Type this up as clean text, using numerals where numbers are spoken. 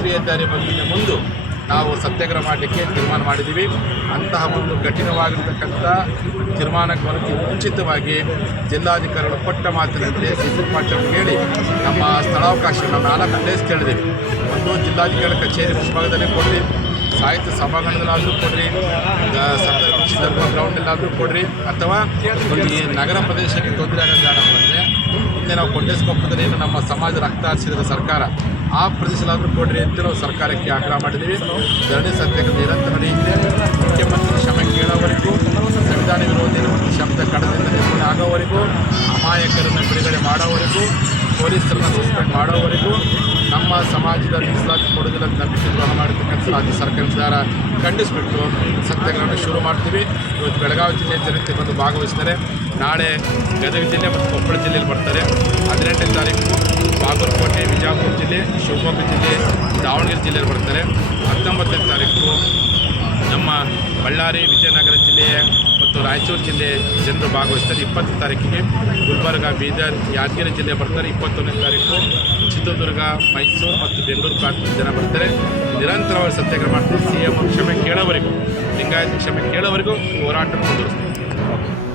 ರಾಷ್ಟ್ರೀಯ ಹೆದ್ದಾರಿ ಬಗ್ಗೆ ಮುಂದೆ ನಾವು ಸತ್ಯಾಗ್ರಹ ಮಾಡಲಿಕ್ಕೆ ತೀರ್ಮಾನ ಮಾಡಿದ್ದೀವಿ. ಅಂತಹ ಒಂದು ಕಠಿಣವಾಗಿರ್ತಕ್ಕಂಥ ತೀರ್ಮಾನಕ್ಕೆ ಮುಂಚಿತವಾಗಿ ಜಿಲ್ಲಾಧಿಕಾರಿಗಳು ಕೊಟ್ಟ ಮಾತಿನಂತೆ ಸಿ.ಸಿ. ಪಾಟೀಲ್ ಹೇಳಿ ನಮ್ಮ ಸ್ಥಳಾವಕಾಶವನ್ನು 4 ಪ್ಲೇಸ್ ಕೇಳಿದ್ದೀವಿ. ಒಂದು ಜಿಲ್ಲಾಧಿಕಾರಿ ಕಚೇರಿ ಮುಂಭಾಗದಲ್ಲಿ ಕೊಡ್ರಿ, ಸಾಹಿತ್ಯ ಸಭಾಂಗಣದಲ್ಲಾದರೂ ಕೊಡ್ರಿ, ಸಂದರ್ಭ ಗ್ರೌಂಡಲ್ಲಾದರೂ ಕೊಡ್ರಿ, ಅಥವಾ ಈ ನಗರ ಪ್ರದೇಶಕ್ಕೆ ತೊಂದರೆ ಆಗೋದು ಅಂದರೆ ಹಿಂದೆ ನಾವು ಕೊಂಡೇಸ್ಕೊಪ್ಪದಲ್ಲಿ ಏನು ನಮ್ಮ ಸಮಾಜ ರಕ್ತ ಹರಿಸಿದ ಸರ್ಕಾರ ಆ ಪ್ರದೇಶದಲ್ಲಾದರೂ ಕೊಡ್ರಿ ಅಂತ ನಾವು ಸರ್ಕಾರಕ್ಕೆ ಆಗ್ರಹ ಮಾಡಿದ್ದೀವಿ. ಧರಣಿ ಸತ್ಯಾಗ್ರಹ ನಿರಂತರ ನಡೆಯುತ್ತೆ. ಮುಖ್ಯಮಂತ್ರಿ ಕ್ಷಮೆ ಕೇಳೋವರೆಗೂ, ಸಂವಿಧಾನ ವಿರೋಧಿ ಒಂದು ಶಬ್ದ ಕಡದಿಂದ ನಿರ್ಮೂಲನೆ ಆಗೋವರೆಗೂ, ಅಮಾಯಕರನ್ನು ಬಿಡುಗಡೆ ಮಾಡೋವರೆಗೂ, ಪೊಲೀಸರನ್ನ ಸಸ್ಪೆಂಡ್ ಮಾಡೋವರೆಗೂ, ನಮ್ಮ ಸಮಾಜದ ಮೀಸಲಾತಿ ಕೊಡೋದಿಲ್ಲ ನಂಬಿಕೆ ದ್ರೋಹ ಮಾಡಿರ್ತಕ್ಕಂಥ ರಾಜ್ಯ ಸರ್ಕಾರ ನಿರ್ಧಾರ ಖಂಡಿಸಿಬಿಟ್ಟು ಸತ್ಯಾಗ್ರಹವನ್ನು ಶುರು ಮಾಡ್ತೀವಿ. ಇವತ್ತು ಬೆಳಗಾವಿ ಜಿಲ್ಲೆ ಜನತೆ ಬಂದು ಭಾಗವಹಿಸ್ತಾರೆ. ನಾಳೆ ಗದಗ ಜಿಲ್ಲೆ ಮತ್ತು ಕೊಪ್ಪಳ ಜಿಲ್ಲೆಯಲ್ಲಿ ಬರ್ತಾರೆ. 18ನೇ ತಾರೀಕು ಬಾಗಲಕೋಟೆ, ವಿಜಯಪುರ ಜಿಲ್ಲೆ, ಶಿವಮೊಗ್ಗ ಜಿಲ್ಲೆ, ದಾವಣಗೆರೆ ಜಿಲ್ಲೆಯಲ್ಲಿ ಬರ್ತಾರೆ. 19ನೇ ತಾರೀಕು ನಮ್ಮ ಬಳ್ಳಾರಿ, ವಿಜಯನಗರ ಜಿಲ್ಲೆ ಮತ್ತು ರಾಯಚೂರು ಜಿಲ್ಲೆ ಜನರು ಭಾಗವಹಿಸ್ತಾರೆ. 20ನೇ ತಾರೀಕಿಗೆ ಗುಲ್ಬರ್ಗ, ಬೀದರ್, ಯಾದಗಿರಿ ಜಿಲ್ಲೆ ಬರ್ತಾರೆ. 21ನೇ ತಾರೀಕು ಚಿತ್ರದುರ್ಗ, ಮೈಸೂರು ಮತ್ತು ಬೆಂಗಳೂರು ಪ್ರಾಂತ್ಯದ ಜನ ಬರ್ತಾರೆ. ನಿರಂತರವಾಗಿ ಸತ್ಯಾಗ್ರಹ ಮಾಡ್ತೀವಿ. ಸಿ.ಎಂ ಕ್ಷಮೆ ಕೇಳೋವರೆಗೂ, ಲಿಂಗಾಯತ ಕ್ಷಮೆ ಕೇಳೋವರೆಗೂ ಹೋರಾಟ ಮುಂದುವರಿಸ್ತೀವಿ.